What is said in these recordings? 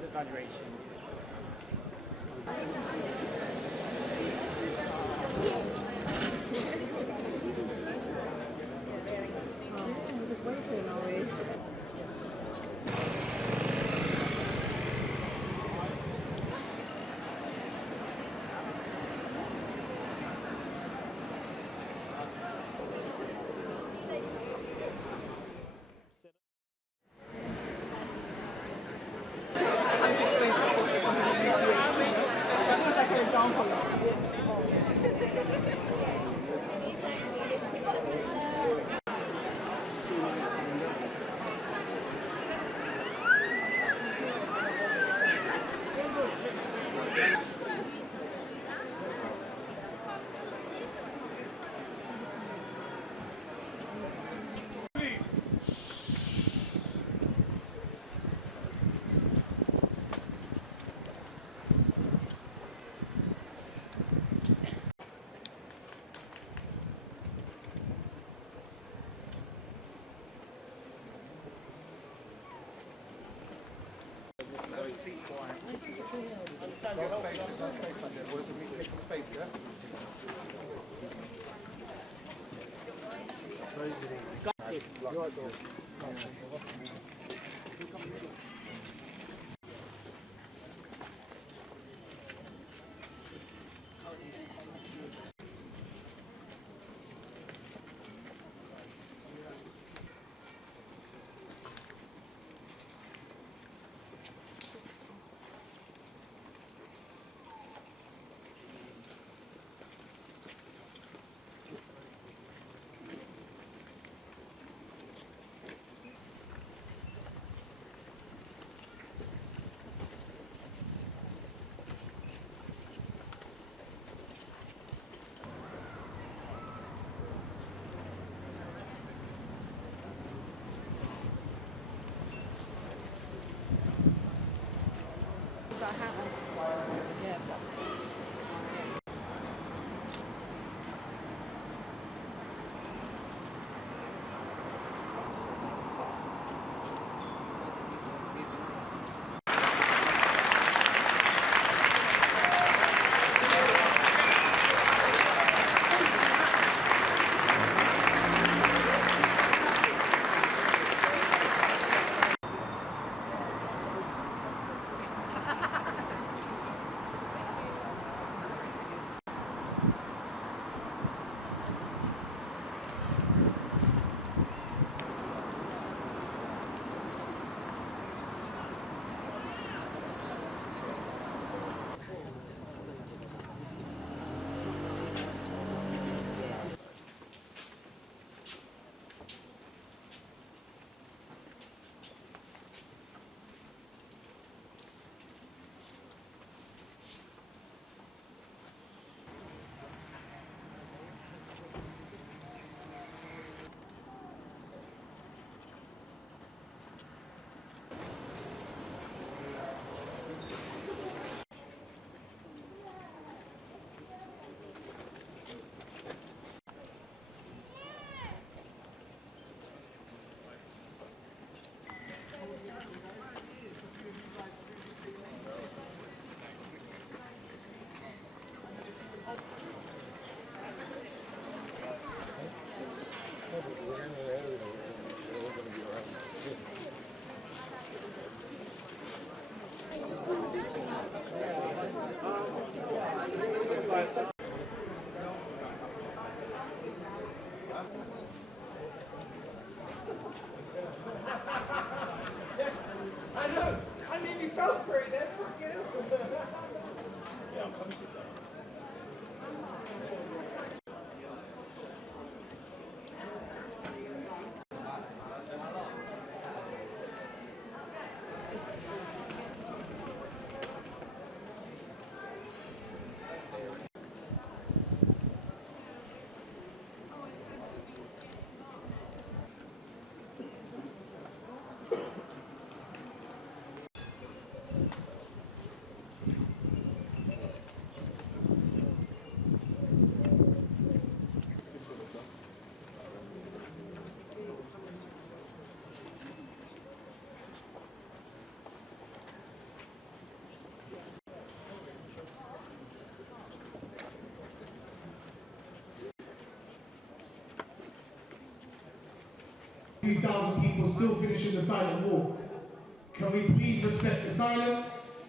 undervaluation. Just waiting, are we? 3,000 people still finishing the silent walk. Can we please respect the silence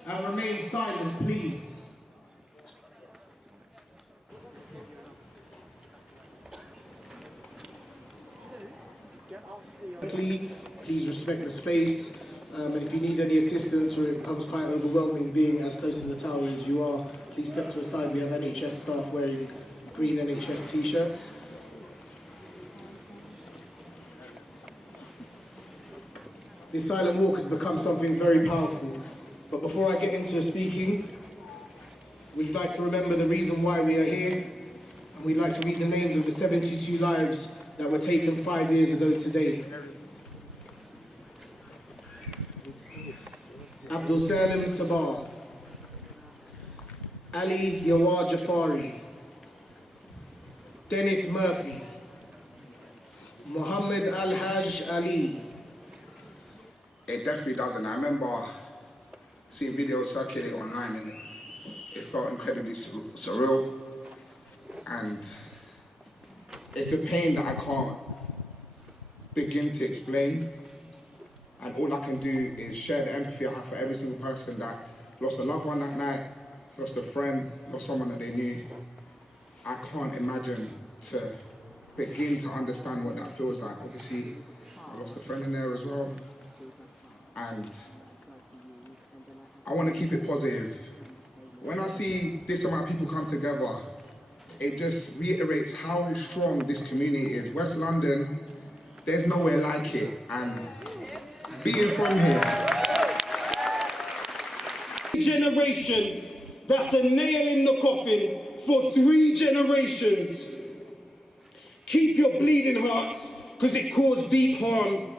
and remain silent, please? Please respect the space, and if you need any assistance or it becomes quite overwhelming being as close to the tower as you are, please step to the side. We have NHS staff wearing green NHS t-shirts. This silent walk has become something very powerful, but before I get into speaking, we'd like to remember the reason why we are here, and we'd like to read the names of the 72 lives that were taken 5 years ago today. Abdul Salim Sabah, Ali Yawar Jafari, Dennis Murphy, Muhammad Al-Haj Ali. It definitely doesn't. I remember seeing videos circulate online and it felt incredibly surreal, and it's a pain that I can't begin to explain, and all I can do is share the empathy I have for every single person that lost a loved one that night, lost a friend, lost someone that they knew. I can't imagine to begin to understand what that feels like. Obviously, I lost a friend in there as well, and I want to keep it positive. When I see this amount of people come together, it just reiterates how strong this community is. West London, there's nowhere like it, and being from here. Generation, that's a nail in the coffin for 3 generations. Keep your bleeding hearts, because it caused deep harm.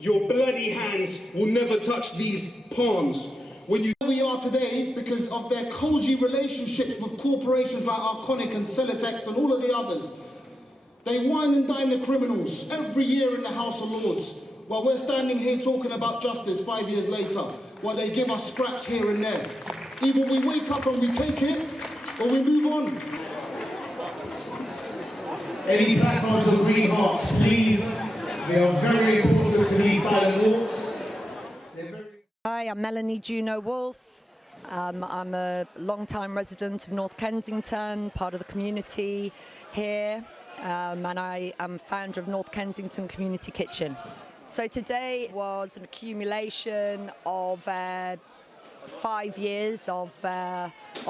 Your bloody hands will never touch these palms. We are today because of their cozy relationships with corporations like Arconic and Celotex and all of the others. They wine and dine the criminals every year in the House of Lords, while we're standing here talking about justice 5 years later, while they give us scraps here and there. Either we wake up and we take it, or we move on. Any black hearts or green hearts, please. They are very important to these silent walks. Hi, I'm Melanie Juno Wolfe. I'm a long-time resident of North Kensington, part of the community here, and I am founder of North Kensington Community Kitchen. So today was an accumulation of 5 years of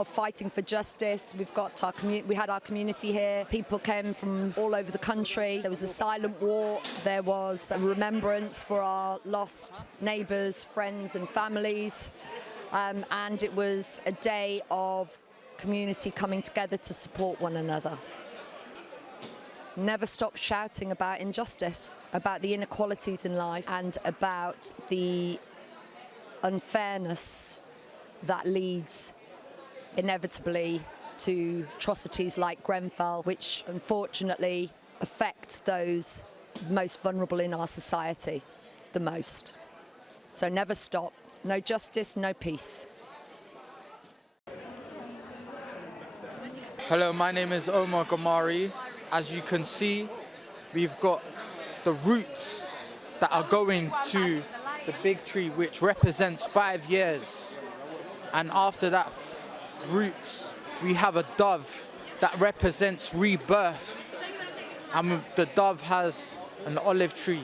fighting for justice. We had our community here. People came from all over the country. There was a silent walk. There was a remembrance for our lost neighbours, friends and families. And it was a day of community coming together to support one another. Never stop shouting about injustice, about the inequalities in life, and about the unfairness that leads inevitably to atrocities like Grenfell, which unfortunately affect those most vulnerable in our society the most. So never stop. No justice, no peace. Hello, my name is Omar Gamari. As you can see, we've got the roots that are going to the big tree, which represents 5 years. And after that roots, we have a dove that represents rebirth. And the dove has an olive tree,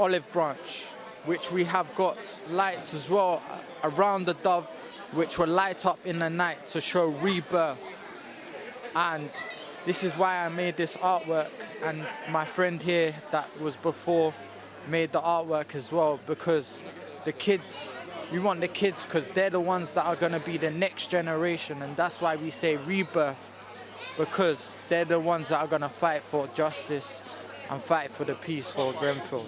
olive branch, which we have got lights as well around the dove, which will light up in the night to show rebirth. And this is why I made this artwork, and my friend here that was before made the artwork as well, because the kids, we want the kids because they're the ones that are going to be the next generation, and that's why we say rebirth, because they're the ones that are going to fight for justice and fight for the peace for Grenfell.